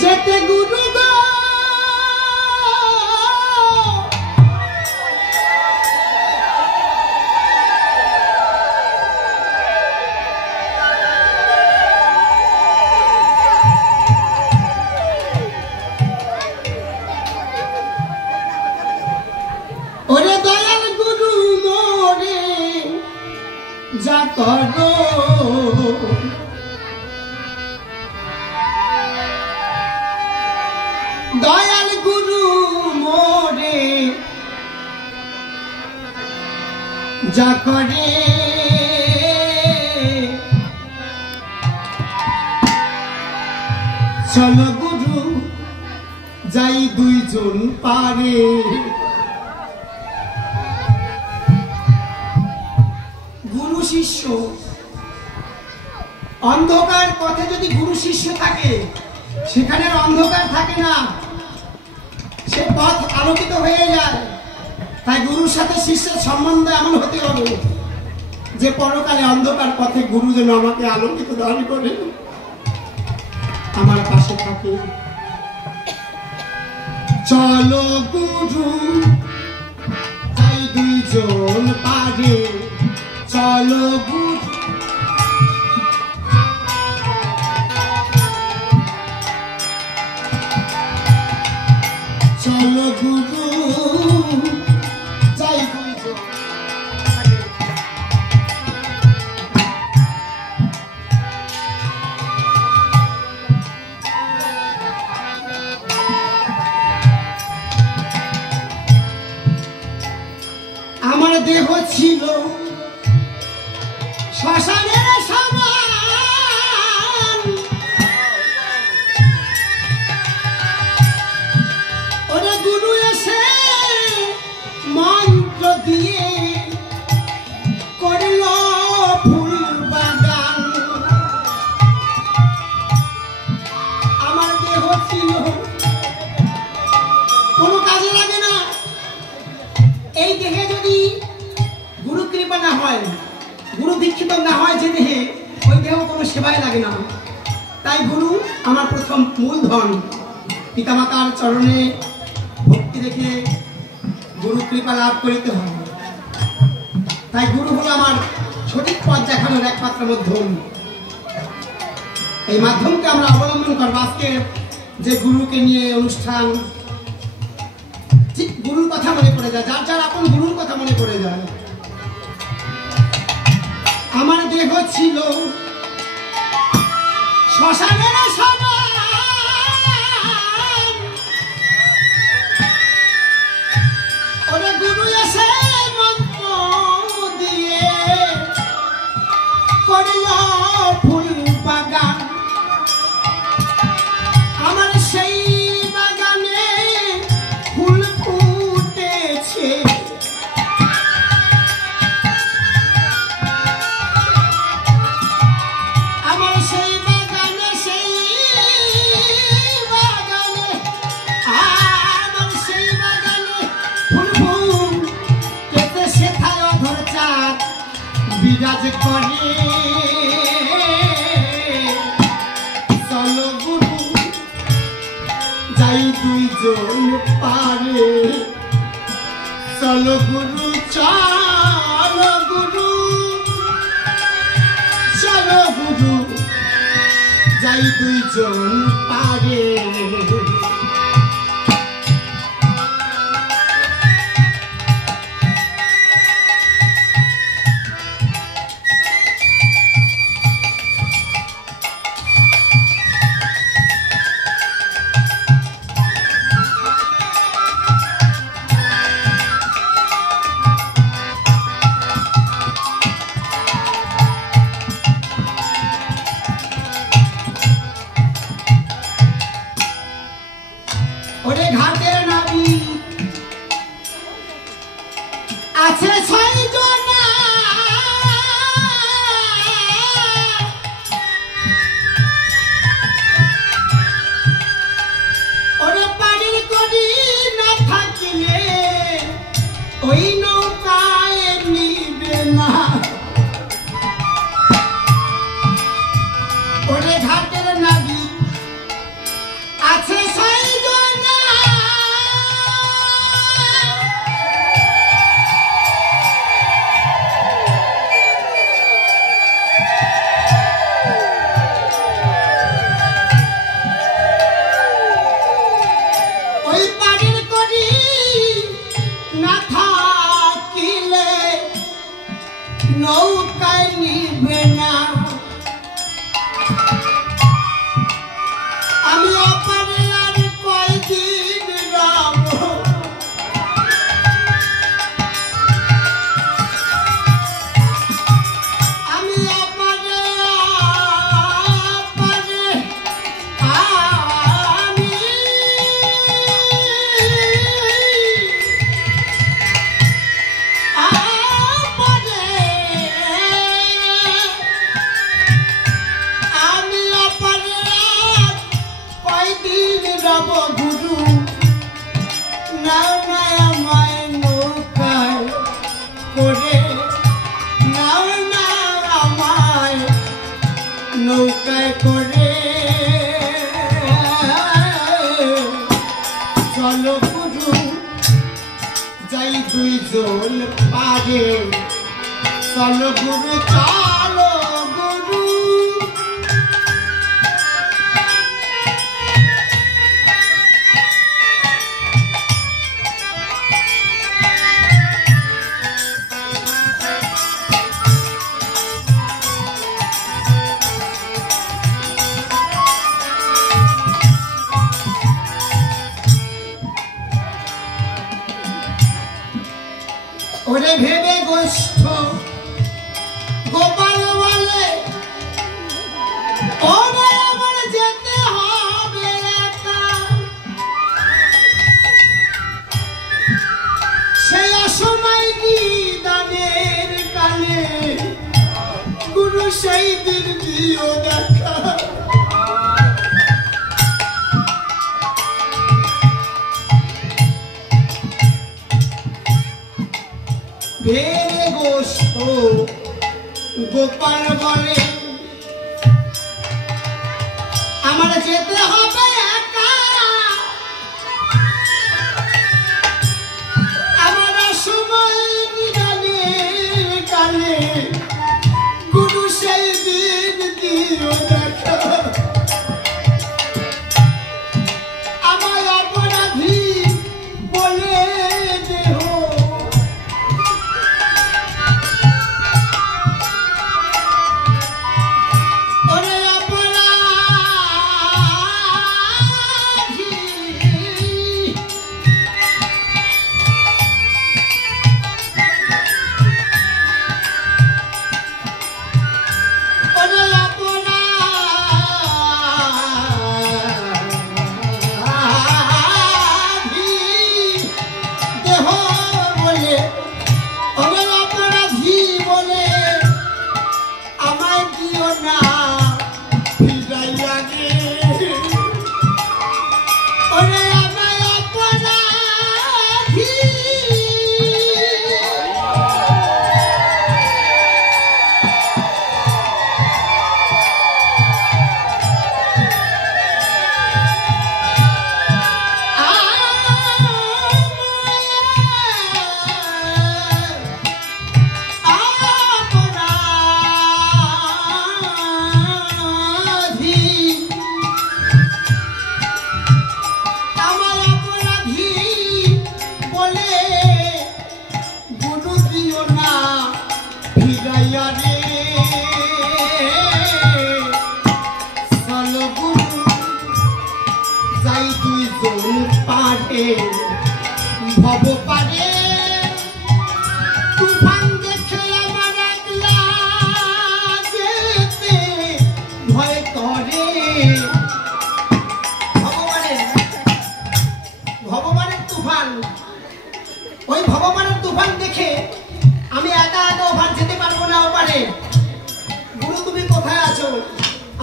যেতে গুরু গো ওরে দয়াল গুরু মোরে যা করো দয়াল গুরু মোরে যা করে চলো গুরু যাই দুইজন পারে গুরু শিষ্য অন্ধকার পথে যদি গুরু শিষ্য থাকে সেখানে অন্ধকার থাকে না, সে পথ আলোকিত হয়ে যায়। তাই গুরুর সাথে শিষ্যের সম্বন্ধ এমন হতে হবে যে পরকালে অন্ধকার পথে গুরু যেন আমাকে আলোকিত দান করে, আমার পাশে থাকে। চলো গুরু তাই দুইজন পারে, চলো গুরু চলো গুরু যাই দুইজন আমার দেহ ছিল শ্মশানের সমান, ওরে গুরু এসে মন্ত্র দিয়ে করল ফুল বাগান। আমার দেহ ছিল কোনো কাজে লাগে না, এই দেহে যদি গুরু কৃপা না হয়, গুরু দীক্ষিত না হয় যে দেহে, ওই দেহ কোনো সেবায় লাগে না। তাই গুরু আমার প্রথম মূলধন। পিতামাতার চরণে ভক্তি রেখে গুরু কৃপা লাভ করিতে হবে। তাই গুরু হলো আমার সঠিক পথ দেখানোর একমাত্র মাধ্যম। এই মাধ্যমকে আমরা অবলম্বন করবো। আজকে যে গুরুকে নিয়ে অনুষ্ঠান, ঠিক গুরুর কথা মনে পড়ে যায়, যার যার আপন গুরুর কথা মনে পড়ে যায়। আমার দেহ ছিল শ্মশানের সমান, ওরে গুরু এসে মন্ত্র দিয়ে করল ফুল বাগান। আমার সেই বাগানে ফুল ফুটেছে, আমার সেই বাগানে আমার সেই বাগানে ফুল ফুটেছে, থায় অধর চাঁদ বিরাজ করে। চলো গুরু যাই দুইজন পারে, চলো গুরু চলো গুরু চলো গুরু যাই দুইজন পারে। যাব গুরু নাও না আমায় নৌকায় করে নাও না আমায় নৌকায় করে চলো গুরু যাই দুইজন পারে চলো গুরু চলো গুরু ওরে ভেবে গোষ্ঠ গোপাল বলে ওরে আমার যেতে হবে একা সেই অসময় নিদানের কালে গুরু সেই দিন দিও দেখা ভেবে গোষ্ঠ গোপাল বলে আমার যেতে হবে একা আমার সময় নিদানের কালে গুরু সেই দিন দিও দেখা আমার অপরাধী বলে দেহ ভব পারে তুফান দেখে আমার একলা যেতে ভয় করে ভগবানের তুফান ওই ভগবানের তুফান দেখে আমি একা একা ওভার যেতে পারবো না ওপারে গুরু তুমি কোথায় আছো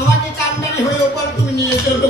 আমাকে কান্নারে হয়ে ওপার তুমি নিয়ে চলো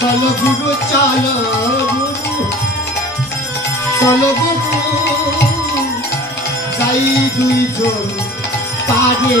चलो गुरु चलो गुरु चलो गुरु जाई दुई जोन पारे